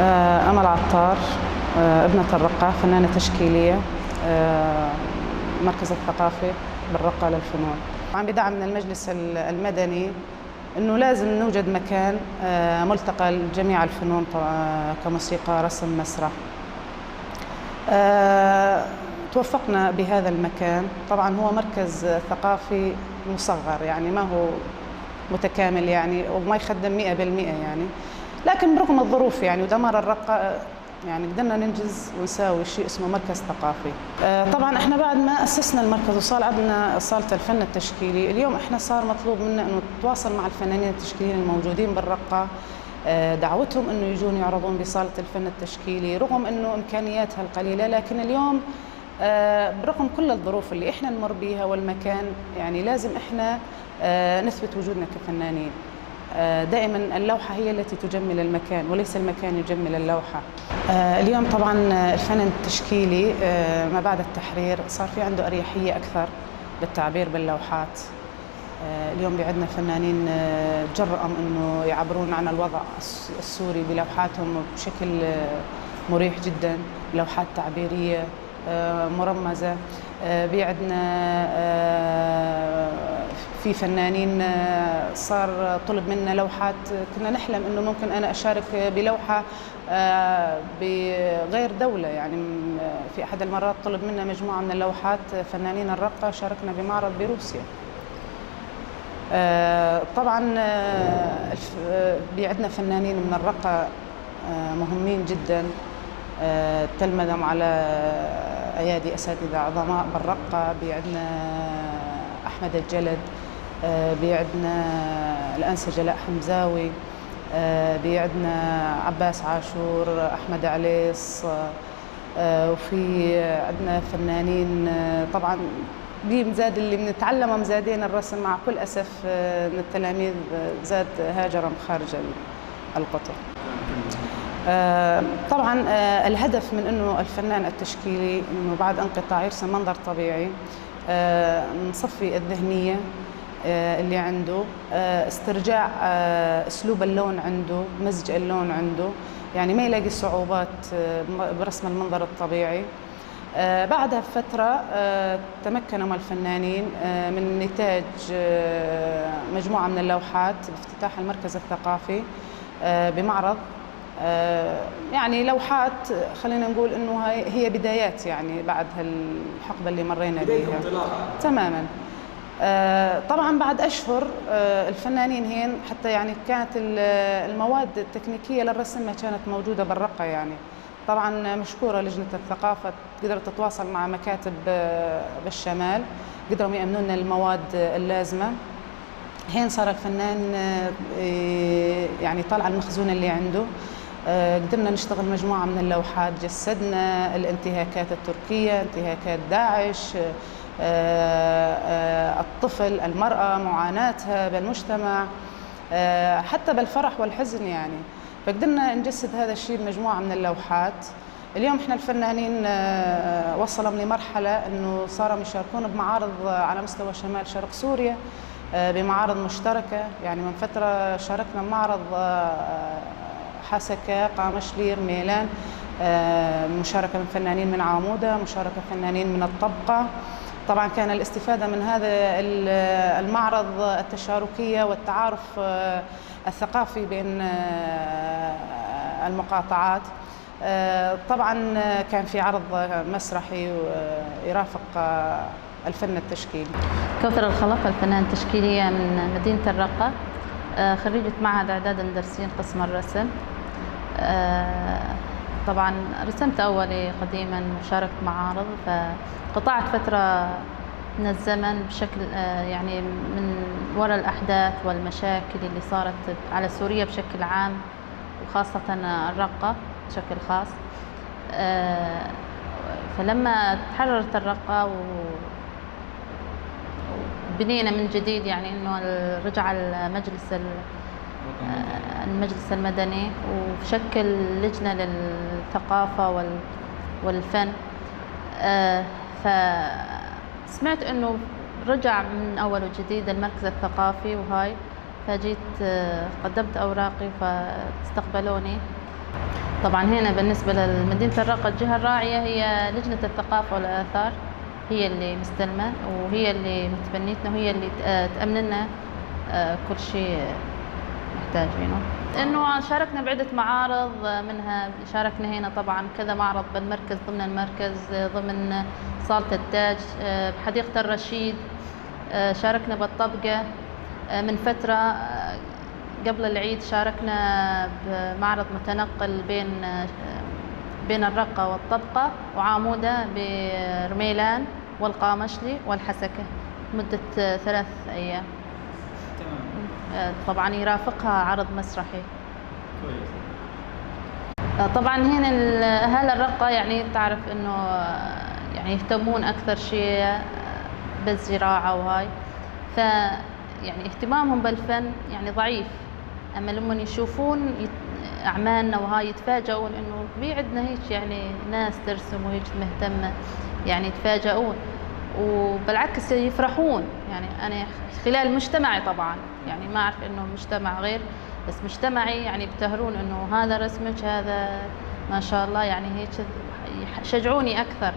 أمل عطار، ابنة الرقة، فنانة تشكيلية، المركز الثقافي بالرقة للفنون. طبعا بدعم من المجلس المدني أنه لازم نوجد مكان ملتقى لجميع الفنون كموسيقى، رسم، مسرح. توفقنا بهذا المكان. طبعا هو مركز ثقافي مصغر، يعني ما هو متكامل يعني وما يخدم 100% يعني، لكن برغم الظروف يعني ودمار الرقة يعني قدرنا ننجز ونساوي شيء اسمه مركز ثقافي. طبعا احنا بعد ما اسسنا المركز وصار عندنا صالة الفن التشكيلي، اليوم احنا صار مطلوب منا انه نتواصل مع الفنانين التشكيليين الموجودين بالرقة، دعوتهم انه يجون يعرضون بصالة الفن التشكيلي رغم انه امكانياتها القليلة، لكن اليوم برغم كل الظروف اللي احنا نمر بيها والمكان، يعني لازم احنا نثبت وجودنا كفنانين. دائما اللوحة هي التي تجمل المكان وليس المكان يجمل اللوحة. اليوم طبعا الفن التشكيلي ما بعد التحرير صار في عنده أريحية أكثر بالتعبير باللوحات. اليوم بعدنا فنانين جرأوا انه يعبرون عن الوضع السوري بلوحاتهم بشكل مريح جدا، لوحات تعبيرية مرمزة. بعدنا في فنانين صار طلب منا لوحات، كنا نحلم انه ممكن انا اشارك بلوحة بغير دولة، يعني في احد المرات طلب منا مجموعة من اللوحات فنانين الرقة، شاركنا بمعرض بروسيا. طبعا بيعدنا فنانين من الرقة مهمين جدا، تلمذوا على ايادي اساتذه عظماء بالرقه. بيعدنا احمد الجلد، بيعدنا الانسه جلاء حمزاوي، بيعدنا عباس عاشور، احمد عليص، وفي عندنا فنانين طبعا مزاد اللي بنتعلمه مزادين الرسم مع كل اسف من التلاميذ زاد هاجرهم خارج القطر. طبعا الهدف من انه الفنان التشكيلي انه بعد انقطاع يرسم منظر طبيعي، نصفي الذهنيه اللي عنده، استرجاع اسلوب اللون عنده، مزج اللون عنده، يعني ما يلاقي صعوبات برسم المنظر الطبيعي. بعدها بفترة تمكنوا من الفنانين من نتاج مجموعة من اللوحات بافتتاح المركز الثقافي بمعرض، يعني لوحات خلينا نقول انه هي بدايات يعني بعد هالحقبة اللي مرينا بيها تماما. طبعا بعد اشهر الفنانين هين حتى يعني كانت المواد التكنيكية للرسم ما كانت موجودة بالرقة، يعني طبعا مشكورة لجنة الثقافة قدرت تتواصل مع مكاتب بالشمال، قدروا يأمنوا لنا المواد اللازمة. هين صار الفنان يعني طلع المخزون اللي عنده، قدرنا نشتغل مجموعة من اللوحات، جسدنا الانتهاكات التركية، انتهاكات داعش، الطفل، المرأة، معاناتها بالمجتمع، حتى بالفرح والحزن يعني. فقدرنا نجسد هذا الشيء بمجموعة من اللوحات. اليوم احنا الفنانين وصلوا لمرحلة انه صاروا يشاركون بمعارض على مستوى شمال شرق سوريا، بمعارض مشتركة. يعني من فترة شاركنا بمعرض حسكة، قامشلير، ميلان، مشاركة من فنانين من عمودة، مشاركة فنانين من الطبقة. طبعا كان الاستفادة من هذا المعرض التشاركية والتعارف الثقافي بين المقاطعات. طبعا كان في عرض مسرحي يرافق الفن التشكيلي. كوثر الخلق، الفنانة التشكيلية من مدينة الرقة، خريجة معهد إعداد المدرسين قسم الرسم. طبعا رسمت أولي قديما وشاركت معارض، فقطعت فترة من الزمن بشكل يعني من وراء الأحداث والمشاكل اللي صارت على سوريا بشكل عام وخاصة الرقة بشكل خاص. فلما تحررت الرقة بنينا من جديد، يعني انه رجع المجلس المدني وشكل لجنة للثقافة والفن. فسمعت انه رجع من اول وجديد المركز الثقافي وهاي، فجيت قدمت اوراقي فاستقبلوني طبعا هنا بالنسبة لمدينة الرقة الجهة الراعية هي لجنة الثقافة والآثار، هي اللي مستلمة وهي اللي متبنيتنا وهي اللي تأمن لنا كل شيء محتاجينه. انه شاركنا بعدة معارض، منها شاركنا هنا طبعا كذا معرض بالمركز، ضمن المركز، ضمن صالة التاج، بحديقة الرشيد، شاركنا بالطبقة. من فترة قبل العيد شاركنا بمعرض متنقل بين الرقة والطبقة وعامودة برميلان والقامشلي والحسكة مدة 3 أيام. طبعا يرافقها عرض مسرحي. كويس. طبعا هنا أهل الرقة يعني تعرف إنه يعني يهتمون أكثر شيء بالزراعة وهاي، ف يعني اهتمامهم بالفن يعني ضعيف، اما لما يشوفون اعمالنا وهاي يتفاجئون انه في عندنا هيك يعني ناس ترسم وهيك مهتمه، يعني يتفاجئون وبالعكس يفرحون. يعني انا خلال مجتمعي طبعا يعني ما اعرف انه مجتمع غير، بس مجتمعي يعني يبتهرون انه هذا رسمك، هذا ما شاء الله، يعني هيك يشجعوني اكثر.